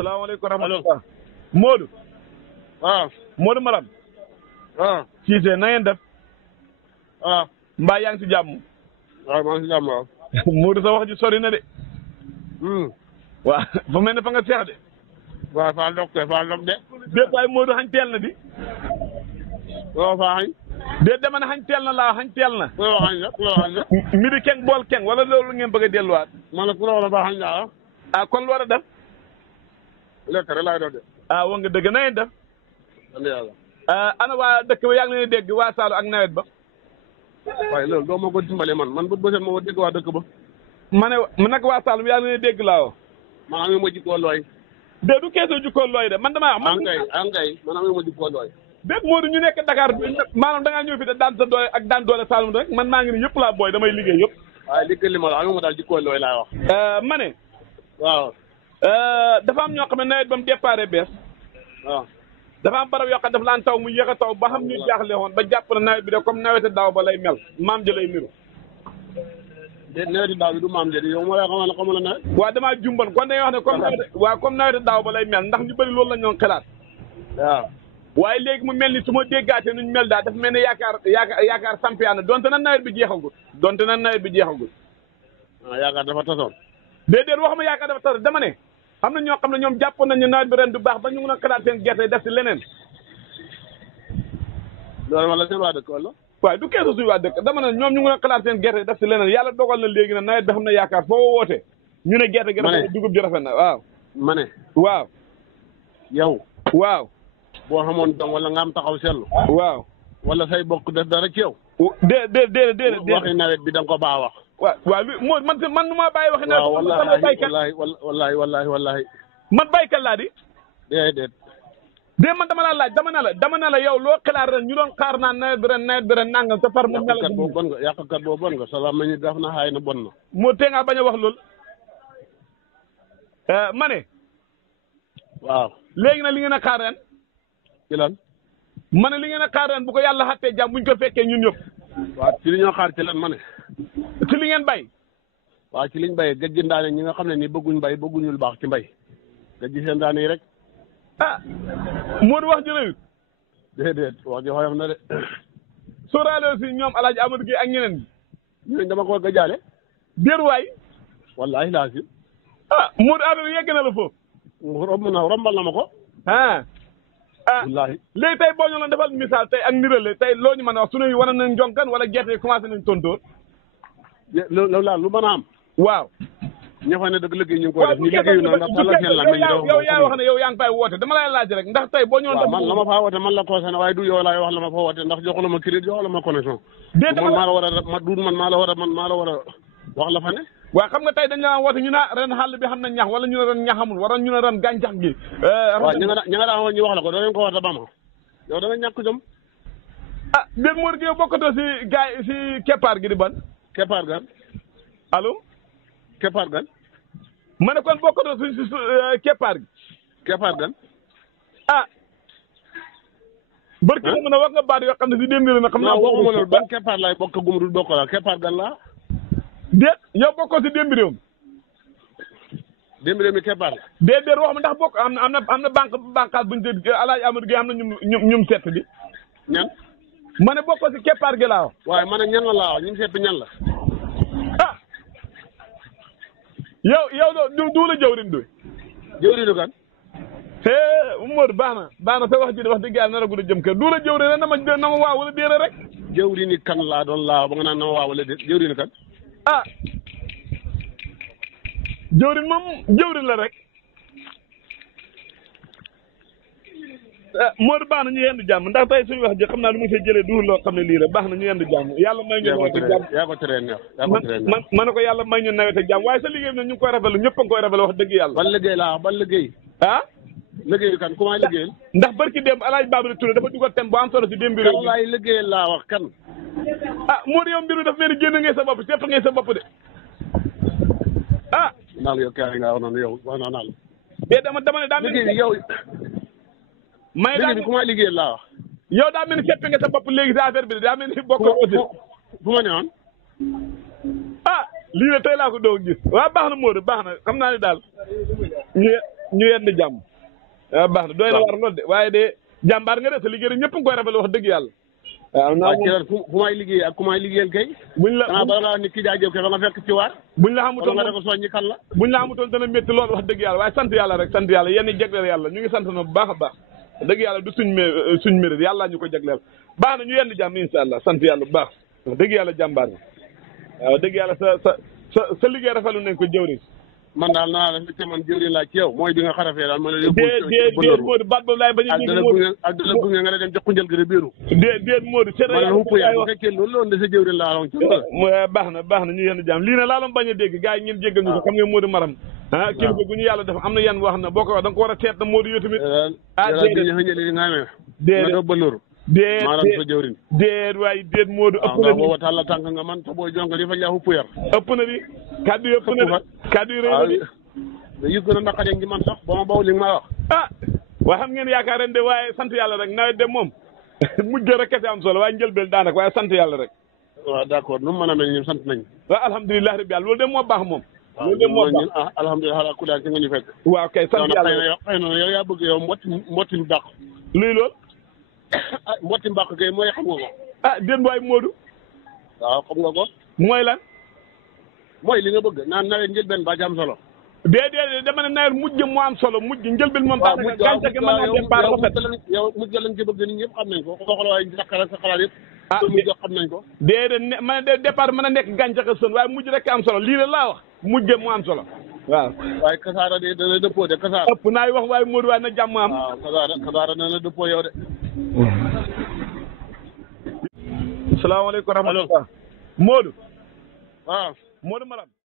salaamaaleykum wa rahmatulah. Modou. waaw. Modou Maram. waaw. Cissé na ngeen def. waaw. mbaa yaa ngi si jàmm. waaw maa ngi si jàmm waaw. Modou sa wax ji sori na de. waaw fa mel ne fa nga seex de. waaw faa ndog de faa ndog de. déet waaye Modou xañ teel na di. waaw faa xañ. déet dama ne xañ teel na laa xañ teel na. ku la wax xañ la ku la wax xañ la. midi keng bool keng wala loolu ngeen bëgg a delluwaat. man la ku la wax la faa xañ la ah kon lu war a def. lekk rek laay doon de. ah wa nga dëgg na ngeen def. sant yàlla. ana waa dëkk ba yaa ngi leen dégg waa Saalum ak nawet ba. waaye loolu doo ma ko dimbale man bët bëset ma ko dégg waa dëkk ba. ma ne nag waa Saalum yaa ngi leen dégg laa woo. man amee ma jikkoo looy. de du keesoo jukkoo looy de man damaa wax. ankay man amee ma jikkoo looy. dégg Modou ñu nekk Dakar maanaam da ngaa ñëw fi de daan sa doole ak daan doole Saalum rek man maa ngi ni yëpp laa booy damay liggéey yëpp. waaye liggéey li ma la amee ma daal jikkoo looy laay wax. ma ne. waaw. dafa am ñoo xam ne nawet ba mu déparé bees. waaw. dafa am barab yoo xam daf laan taw mu yéex a taw ba xam ñu jaaxle woon ba jàpp na nawet bi de comme nawet daaw ba lay mel maam ji lay niru. de nawet daaw bi du maam jëri yow moo lay xamal la nawet. waaw damaa jumban kon dañuy wax ne comme nawet daaw ba lay mel ndax ñu bëri loolu la ñu doon xalaat. waaw. waaye léegi mu mel ni su ma déggaatee nuñ mel daal dafa mel ni yaakaar sampiyaana donte na nawet bi jeexagul. ah yaakaar dafa tasoon. déedéet waxuma yaakaar dafa tasoon dama ne. am na ñoo xam ne ñoom jàppoon nañu nawet bi ren du baax ba ñu mën a xalaat seen gerte def si leneen. loolu wala seen waa dëkk wala. waaye du keesu suñu waa dëkk dama ne ñoom ñu mën a xalaat seen gerte def si leneen yàlla dogal na léegi nag nawet bi xam ne yaakaar foo woote. ñu ne gerte gi rafet na dugub ji rafet na waaw. ma ne. waaw. yow. waaw. boo xamoon doom wala nga am taxaw seetlu. waaw. wala say bokk def dara ci yow. déedéet. waxi nawet bi da nga ko baa wax. waaw moo man nu maa bàyyi waxi nawet. waaw wallahi. man baykat laa di. déedéet. man dama laa laaj dama ne la yow loo xalaat ren ñu doon xaar naan nawet bi ren nangam sa far mu mel. yàqkat boobu bon nga salaam ma ñu def na xaay na bon na. moo tee ngaa bañ a wax loolu. ma ne. waaw. léegi nag li ngeen a xaar ren. ci lan. ma ne li ngeen a xaar ren bu ko yàlla xattee jàmm buñ ko fekkee ñun ñëpp. waaw ci li ñoo xaar ci lan ma ne. ci li ngeen bay. waaw ci liñ bay gëj ndaane ñi nga xam ne nii bëgguñ bay bëgguñu lu baax ci mbay. gëj seen daane yi rek. Modou wax ji rëyut. déedéet wax ji xoyam na de. sóoraale aussi ñoom El Hadj Amadou Guèye ak ñeneen ñi. ñooñu dama ko gëjaale. déeruwaay. wallaahi laasim. Modou affaire yegg na la foofu. rombal na ma ko. wallaahi. léegi tey boo ñu doon defal misaal tey ak nirale tey loo ñu mën a wax sunu yi war nañ jonkan wala gerte yi commencé nañ tontóor. loolu daal lu mën a am. waaw. ña fa ne dëgg liggéey ñu ngi koy def ñu liggéeyu noonu ndax la seen la yow yaa wax ne yow yaa ngi fay woote dama lay laaj rek ndax tey boo ñëwoon man la ma faa woote man la concerné waaye du yow laay wax la ma fa woote ndax joxu la ma crédit joxu la ma connexion man maa la war a wax la fa ne waaw xam nga tey dañ la woote ñu naa ren xàll bi xam na ñax wala ñu ne ren ñax amul wala ñu ne ren gàncax gi waaw ña nga daan woon ñu wax la ko doo leen ko woote ba ma yow da nga ñàkk jom déet Mor gi yow bokkatoo si gaay si keppaar gi di ban keppaar gan allo keppaar gan ma ne kon bokkatoo si keppaar gi. keppaar gan. barki na mën a wax nga baat yoo xam ne si démb na xam naa. waxuma loolu ban keppaar laay bokk gumudul bokk la keppaar gan laa. déet yow bokkoo si démb réew mi. démb réew mi keppaar la. déet wax ma ndax bokk am na bànqaas bu ñu tëdd El Hadj Amadou Guèye am na ñum seet bi. ñan. ma ne bokkoo si keppaar gi laa wax. waaye ma ne ñan la laa wax ñum seet bi ñan la. yow du la jawrin doy. jawrinu kan. Modou baax na sa wax ji wax dëgg yàlla nar a gudd jëm kër du la jawrin rek na ma waaw wala déere rek. jawrini kan laa doon laa ba nga naan na ma waaw wala déet jawrini kan. jawrin moom jawrin la rek. Modou baax na ñu yendu jàmm ndax tey suñu wax ji xam naa lu mu see jëlee du loo xam ne lii rek baax na ñu yendu jàmm yàlla may ñu nawet ak jàmm yaa ko teree neex ma ne ko yàlla may ñu nawet ak jàmm waaye sa liggéey bi nag ñu ngi koy rafetlu ñëpp a ngi koy rafetlu wax dëgg yàlla ban liggéey laa wax ban liggéey liggéey kan ku may liggéeyal ndax barki démb El Hadj Babou Touré dafa dugal thème bu am solo si démb bi kan laay liggéeyal laa wax kan Modou yow mbiru dafa mel ni génn ngay sa bopp sepp ngay sa bopp de naal yow kay nga wax noonu yow wax naa naal dama ne daa mel liggéey yow may liggéey bi ku may liggéeyal laa wax yow daa mel ni sepp nga sa bopp léegi sa affaire bi daa mel ni bokk aussi fu ma ne woon lii ne tey laa ko doog gis waaw baax na Modou baax na xam naa ne daal ñu yenn jàmm baax na doy na war lool de waaye de jàmbaar nga de sa liggéey ñëpp nga koy rafetlu wax dëgg yàlla waaw naa moom fu may liggéey ak ku may liggéeyal kay buñ la bala nga wax ni kii jaajëf kay ba nga fekk ci waar buñ la xamutoon nga ko soññi kan la buñ la xamutoon dana métti lool wax dëgg yàlla waaye sant yàlla rek sant yàlla yenn jagleel yàlla ñu ngi sant na bu baax a baax dëgg yàlla du suñ mérite yàlla ñu ko jagleel baax na ñu yenn jàmm incha allah sant yàlla bu baax wax dëgg yàlla jàmbaar nga waaw dëgg yàlla sa liggéey rafetlu nañ ko jëwriñ man daal naa la fekkee man jëwriñ laa ci yow mooy bi nga xarafee daal ma ne déet Modou baat boobu laay bañ a dégg Modou ak dala gunge nga ne dem jox ko njël gën a béeru déet Modou ma ne xupp yaa bu fekkee loolu loolu de sa jëwriñ laa loon ci baax na ñu yenn jàmm lii ne laa loon bañ a dégg gars yi ngeen jéggal ñu ko xam nga Modou Maram kilifa gu ñu yàlla dafa am na yan wax na boo ko wax da nga ko war a teet na Modou yow tamit déedéet nga amee déedéet bëllëru maanaam sa jëwriñ déet waaye déet Modou ëpp na booba tàlla tànk nga man te booy jonga li fa yaa xupp yar ëpp na di kaddu yi ëpp na di kaddu yi rëy na di yu gën a naqaree ngi man sax ba ma baw li nga maa wax waaye xam ngeen yaakaar ren de waaye sant yàlla rek nawet de moom mujj rek kese am solo waaye njëlbeen daanaka waaye sant yàlla rek waaw d'accord nu mu mën a mel ñun sant nañ waaw alhamdulilah rabbi yàlla loolu de moo baax moom loolu de moo baax alhamdulilah ala kulli ci nga ñu fekk waaw kay sant yàlla xëy na yow yaa bëgg yow mbotti mbàq luy loolu mbotti mbàq kay mooy xam nga ko déet waay Modou waaw xam nga ko mooy lan mooy li nga bëgg naan nawet njëlbeen ba ci am solo déedéet dama ne nawet mujj moo am solo mujj njëlbeen moom daanaka gàncax gi mën naa départ rafet yow mujj lañ ci bëgg nit ñëpp xam nañ ko ko xool waaye sa xalaat yëpp mujj xam nañ ko déedéet ma ne départ mën a nekk gàncax a sën waaye mujj rek am solo lii la laa wax mujj moo am solo waaw waaye kasaara de dana dëppoo de kasaara ëpp naay wax waaye Modou waaye na jàmm am waaw kasaara dana dëppoo yow de salaamaaleykum wa rahmatulah Modou waaw Modou Maram